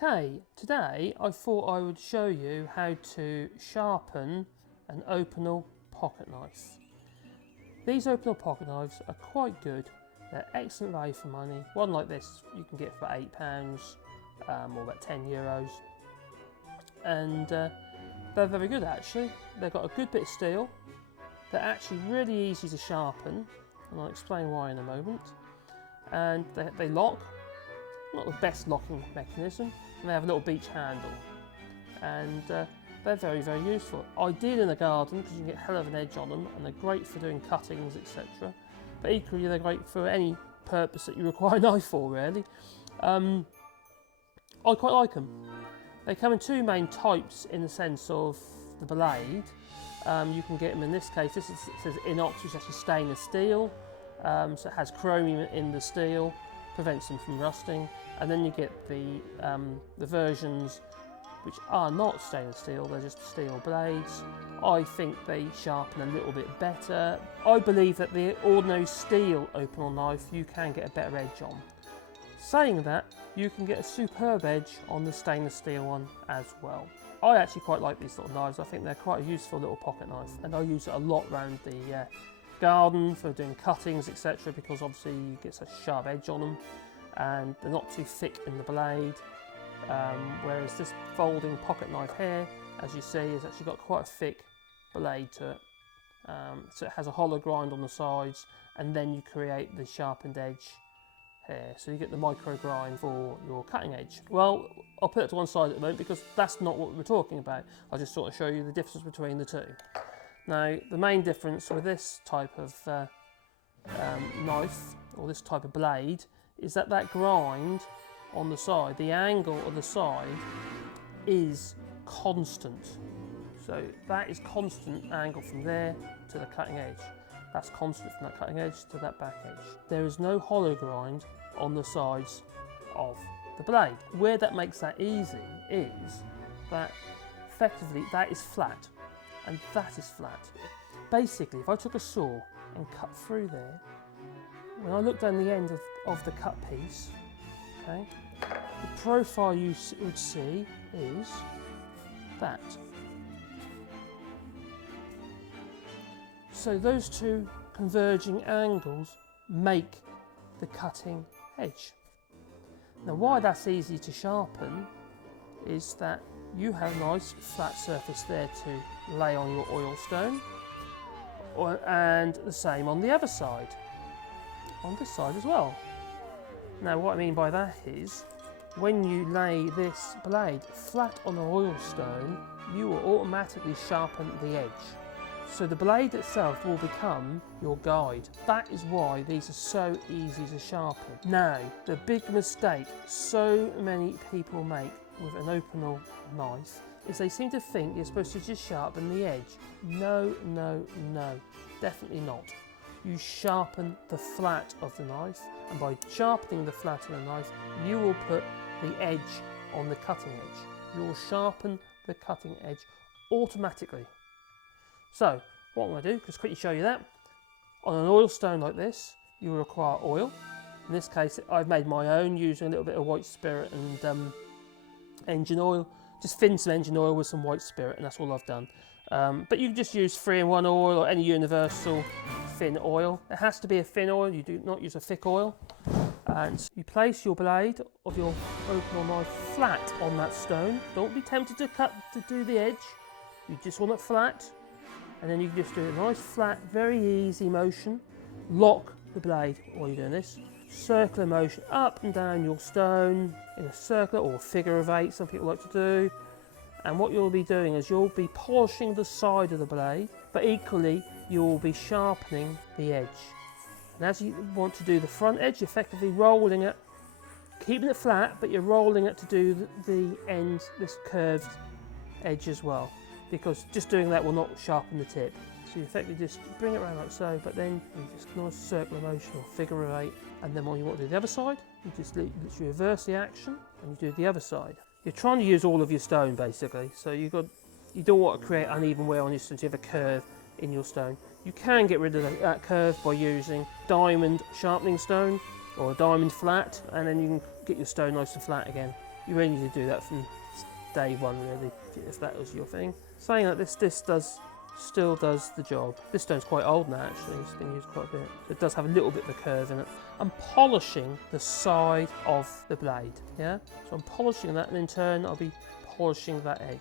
Okay, today I thought I would show you how to sharpen an Opinel pocket knife. These Opinel pocket knives are quite good. They're excellent value for money. One like this you can get for £8 or about €10, and they're very good actually. They've got a good bit of steel. They're actually really easy to sharpen, and I'll explain why in a moment. And they lock. Not the best locking mechanism, and they have a little beech handle, and they're very, very useful. Ideal in the garden because you can get a hell of an edge on them, and they're great for doing cuttings, etc. But equally they're great for any purpose that you require a knife for, really. I quite like them. They come in two main types in the sense of the blade. You can get them in this case, it says inox, which is actually stainless steel, so it has chromium in the steel, prevents them from rusting, and then you get the versions which are not stainless steel, they're just steel blades. I think they sharpen a little bit better. I believe that the ordinary steel Opinel knife you can get a better edge on. Saying that, you can get a superb edge on the stainless steel one as well. I actually quite like these little knives. I think they're quite a useful little pocket knife, and I use it a lot around the garden for doing cuttings, etc., because obviously you get such a sharp edge on them and they're not too thick in the blade, whereas this folding pocket knife here, as you see, has actually got quite a thick blade to it, so it has a hollow grind on the sides, and then you create the sharpened edge here, so you get the micro grind for your cutting edge. Well, I'll put it to one side at the moment because that's not what we're talking about. I'll just sort of show you the difference between the two. Now, the main difference with this type of knife, or this type of blade, is that grind on the side, the angle of the side, is constant. So that is constant angle from there to the cutting edge. That's constant from that cutting edge to that back edge. There is no hollow grind on the sides of the blade. Where that makes that easy is that effectively that is flat. And that is flat. Basically, if I took a saw and cut through there, when I look down the end of the cut piece, okay, the profile you would see is that. So those two converging angles make the cutting edge. Now, why that's easy to sharpen is that you have a nice flat surface there to lay on your oil stone, and the same on the other side, on this side as well. Now, what I mean by that is, when you lay this blade flat on the oil stone, you will automatically sharpen the edge. So the blade itself will become your guide. That is why these are so easy to sharpen. Now, the big mistake so many people make with an Opinel knife is they seem to think you're supposed to just sharpen the edge. No, no, no, definitely not. You sharpen the flat of the knife, and by sharpening the flat of the knife, you will put the edge on the cutting edge. You will sharpen the cutting edge automatically. So, what I'm going to do, just quickly show you that. On an oil stone like this, you will require oil. In this case, I've made my own using a little bit of white spirit and engine oil. Just thin some engine oil with some white spirit, and that's all I've done. But you can just use 3-in-1 oil or any universal thin oil. It has to be a thin oil, you do not use a thick oil. And you place your blade of your Opinel knife flat on that stone. Don't be tempted to do the edge. You just want it flat. And then you can just do a nice flat, very easy motion. Lock the blade while you're doing this. Circular motion up and down your stone in a circle or figure of 8, some people like to do. And what you'll be doing is you'll be polishing the side of the blade, but equally you'll be sharpening the edge. And as you want to do the front edge, you're effectively rolling it, keeping it flat, but you're rolling it to do the end, this curved edge as well, because just doing that will not sharpen the tip. So you effectively just bring it around like so, but then you just nice circular motion or figure of 8, and then when you want to do the other side, you just literally reverse the action and you do the other side. You're trying to use all of your stone basically, so you don't want to create uneven wear on your stone, so you have a curve in your stone. You can get rid of that curve by using diamond sharpening stone or a diamond flat, and then you can get your stone nice and flat again. You really need to do that from day one, really, if that was your thing. Saying that this still does the job. This stone's quite old now, actually. It's been used quite a bit. So it does have a little bit of a curve in it. I'm polishing the side of the blade, yeah? So I'm polishing that, and in turn I'll be polishing that edge.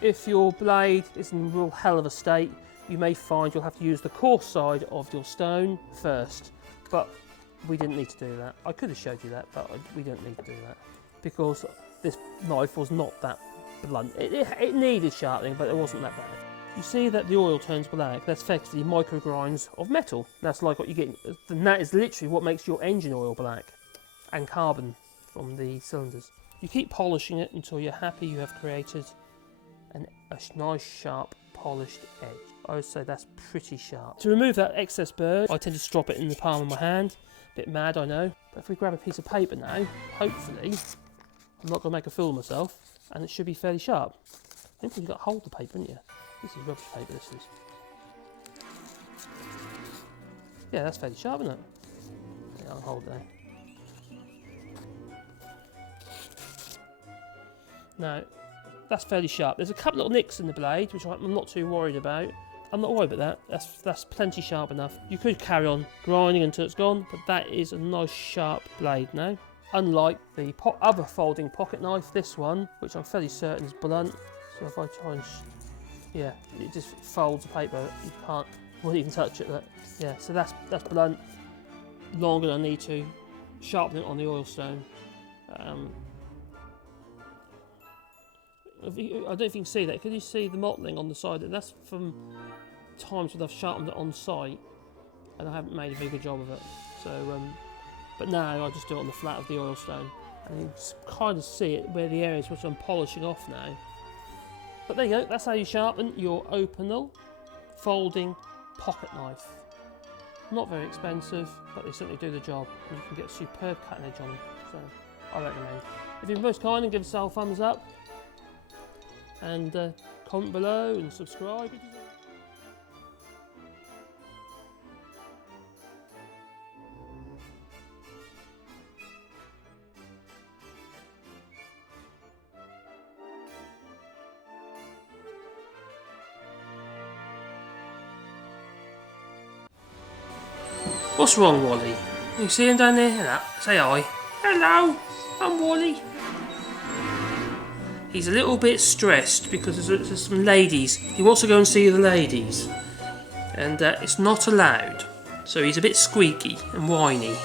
If your blade is in real hell of a state, you may find you'll have to use the coarse side of your stone first, but we didn't need to do that. I could have showed you that, but we didn't need to do that because this knife was not that blunt. It needed sharpening, but it wasn't that bad. You see that the oil turns black. That's effectively micro grinds of metal. That's like what you get. And that is literally what makes your engine oil black, and carbon from the cylinders. You keep polishing it until you're happy you have created a nice, sharp, polished edge. I would say that's pretty sharp. To remove that excess burr, I tend to strop it in the palm of my hand. Bit mad, I know. But if we grab a piece of paper now, hopefully, I'm not going to make a fool of myself, and it should be fairly sharp. I think you've got to hold the paper, haven't you? This is rubbish paper, this is. Yeah, that's fairly sharp, isn't it? Yeah, I'll hold there. Now, that's fairly sharp. There's a couple little nicks in the blade, which I'm not too worried about. I'm not worried about that. That's plenty sharp enough. You could carry on grinding until it's gone, but that is a nice sharp blade now. Unlike the other folding pocket knife, this one, which I'm fairly certain is blunt. So if I try and, yeah, it just folds the paper. You won't even touch it. Yeah, so that's blunt. Longer than I need to. Sharpen it on the oil stone. I don't know if you can see that. Can you see the mottling on the side? That's from times when I've sharpened it on site and I haven't made a very good job of it. So, but now I just do it on the flat of the oil stone, and you can kind of see it where the areas which I'm polishing off now. But there you go. That's how you sharpen your Opinel folding pocket knife. Not very expensive, but they certainly do the job. And you can get a superb cutting edge on them. So I recommend. If you're most kind, and give us a thumbs up. And comment below and subscribe. What's wrong, Wally? You see him down there? Hello. Say hi. Hello, I'm Wally. He's a little bit stressed because there's some ladies. He wants to go and see the ladies. And it's not allowed. So he's a bit squeaky and whiny.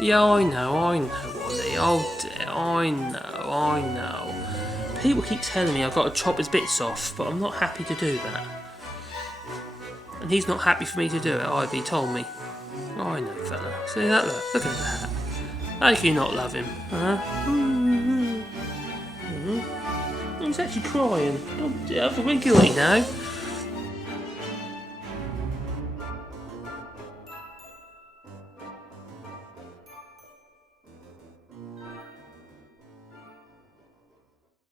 Yeah, I know, Wally. Oh dear, I know. People keep telling me I've got to chop his bits off, but I'm not happy to do that. And he's not happy for me to do it either, he told me. I know, fella. See that? Look at that. How can you not love him? Huh? He's actually crying. Oh dear, I'm wiggly now.